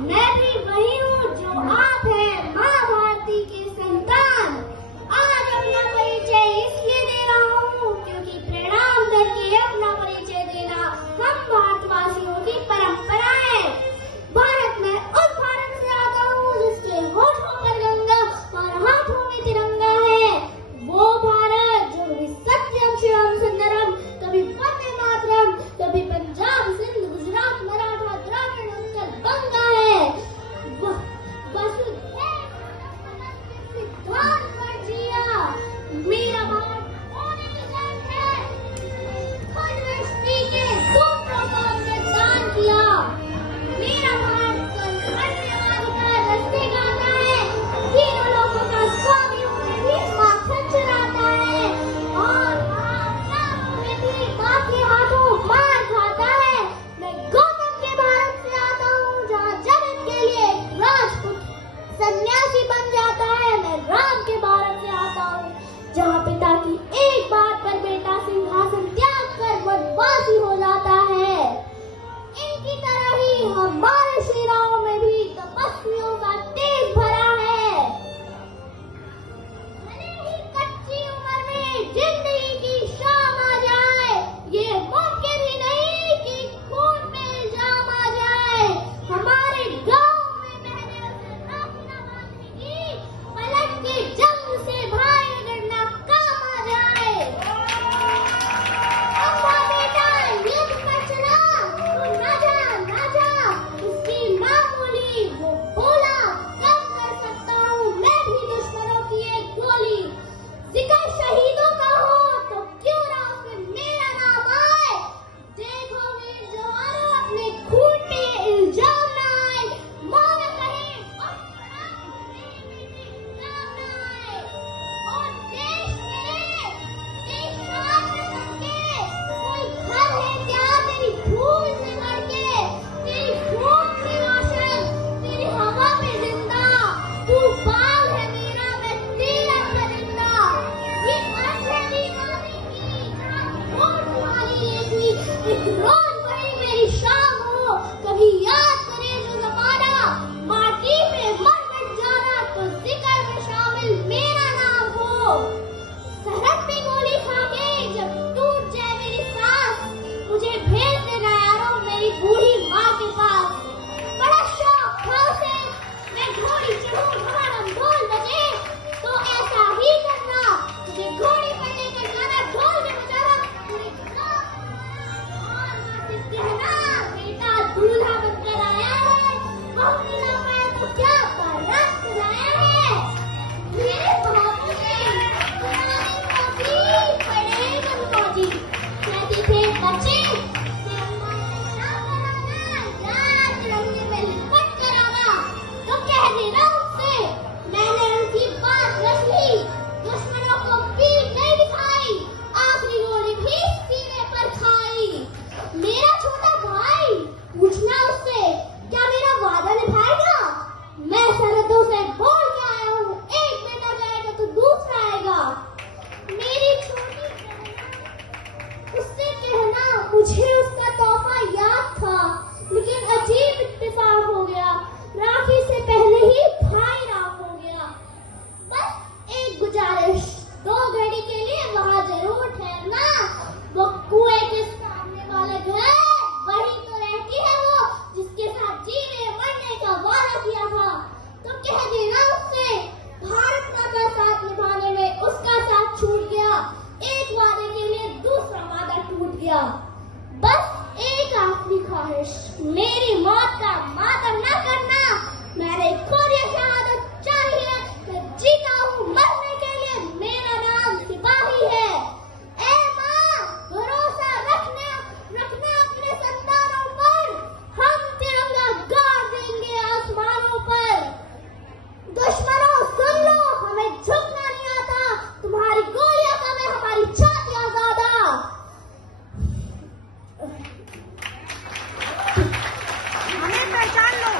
मैं भी वही हूँ जो आप है, माँ भारती की संतान। आज अपना परिचय इसलिए दे रहा हूँ क्योंकि प्रणाम करके अपना परिचय देना हम भारतवासियों की परंपरा है। भारत में उस भारत से आता हूँ जिसके होठों पर गंगा और हाथों में तिरंगा है। वो भारत जो कभी सत्यम शिवम सुंदरम, कभी वंदे मातरम, कभी पंजाब सिंध गुजरात मराठा द्राविड़ उत्कल गंगा है। वसुधैव सिद्धांत पर जिया मेरा भारत होने की जंग है। खुद सृष्टि के दूसरों को दान किया। मेरा भारत कल का रस्ते गाता है, तीनों लोगों का स्वामी होने भी माथा चुराता है और माँ के हाथों मार खाता है। मैं गौतम के भारत से आता हूँ जहाँ जगत के लिए एक राजपूत सन्यासी बन जाता है। मैं राम के भारत से आता हूँ जहाँ पिता की एक बात पर बेटा सिंहासन त्याग कर वनवासी हो जाता है। इनकी तरह ही हमारे श्री राम में भी तपस्वियों का तेज भरा है। भले ही कच्ची उम्र में जिंदगी की शाम आ जाए, ये मुमकिन ही नहीं कि खून में इल्जाम आ जाए। हमारे गांव में बहने उसे राखी न बांधने की, पलट के जंग से भाई अगर काम आ जाए। अम्मा बेटा युद्ध पर चला, तू ना जा, उसकी माँ बोली। वो बोला कब कर सकता हूँ मैं भी दुश्मनों की एक गोली। जिक्र शहीदों का हो तो क्यों ना उसमें मेरा नाम आए। देखो वीर जवानों अपने खून में इल्जाम ना आए। माँ न कहे और काम ना आए। और देश मेरे, देश शान में सबके, कोई घर है क्या तेरी धूल से भर के, तेरी खून में रोशन, तेरी हवा में जिंदा। तू बाल है मेरा, मैं तेरा परिंदा। ये अंधेरी गाने की वोट तुम्हारी ये थी, एक रोज वही मेरी शाम हो। कभी याद करे जो जमाना, माटी में मर मिट जाना, तो जिक्र में शामिल मेरा नाम हो। सरहद पे गोली खा के जब टूट जाए मेरी सांस, मुझे भेज देना यारों मेरी बूढ़ी माँ के पास। बड़ा शौक था उसे, मैं घोड़ी चढ़ूं धड़ाधड़ ढोल बजे, तो ऐसा ही करना। मुझे घोड़ी पर लेकर जाना, ढोल भी बजाना, पूरे गाँव और माँ से कहना बेटा दूल्हा बनकर आया है, बहू ने ना पाया तो क्या बारात सजाया है। मेरे बाबू ने पुरानी कॉपी पढ़े गंगोजी, कहते थे बच्चे तिरंगा लहरा कर आना, यार तिरंगे में लिपट कर आना। तो कह देना उससे मैंने उनकी बात रख ली, दुश्मनों को पीठ नहीं दिखाई, आखिरी गोली भी सीने पर खाई। मेरा छोटा भाई, पूछना उससे क्या मेरा वादा निभाएगा। मैं सरहदों से बोल के आया हूँ, एक बेटा जाएगा तो दूसरा आएगा। मेरी छोटी बहन, उससे कहना मुझे उसका तोहफा याद था, लेकिन अजीब इत्तेफाक हो गया, राखी से पहले ही भाई राख हो गया। बस एक गुजारिश, 2 घड़ी के लिए वहाँ जरूर ठहरना। वो कुएं के सामने वाला घर, वही तो रहती है वो जिसके साथ जीने मरने का वादा किया था। तो कह देना उससे भारत माँ का साथ निभाने में उसका साथ छूट गया, एक वादे के लिए दूसरा वादा टूट गया। बस एक आखिरी ख्वाहिश, मेरी मौत का मातम न करना। मैंने खुद ये शहादत चाहिए, मैं जीता हूँ मरने के लिए, मेरा नाम सिपाही है। ए माँ, भरोसा रखना अपने संतानों पर, हम तिरंगा गाड़ देंगे आसमानों पर। दुश्मनों सुन लो, हमें झुकना नहीं आता, तुम्हारी गोलियों का मैं हमारी छातियां दादा। हमें पहचान लो।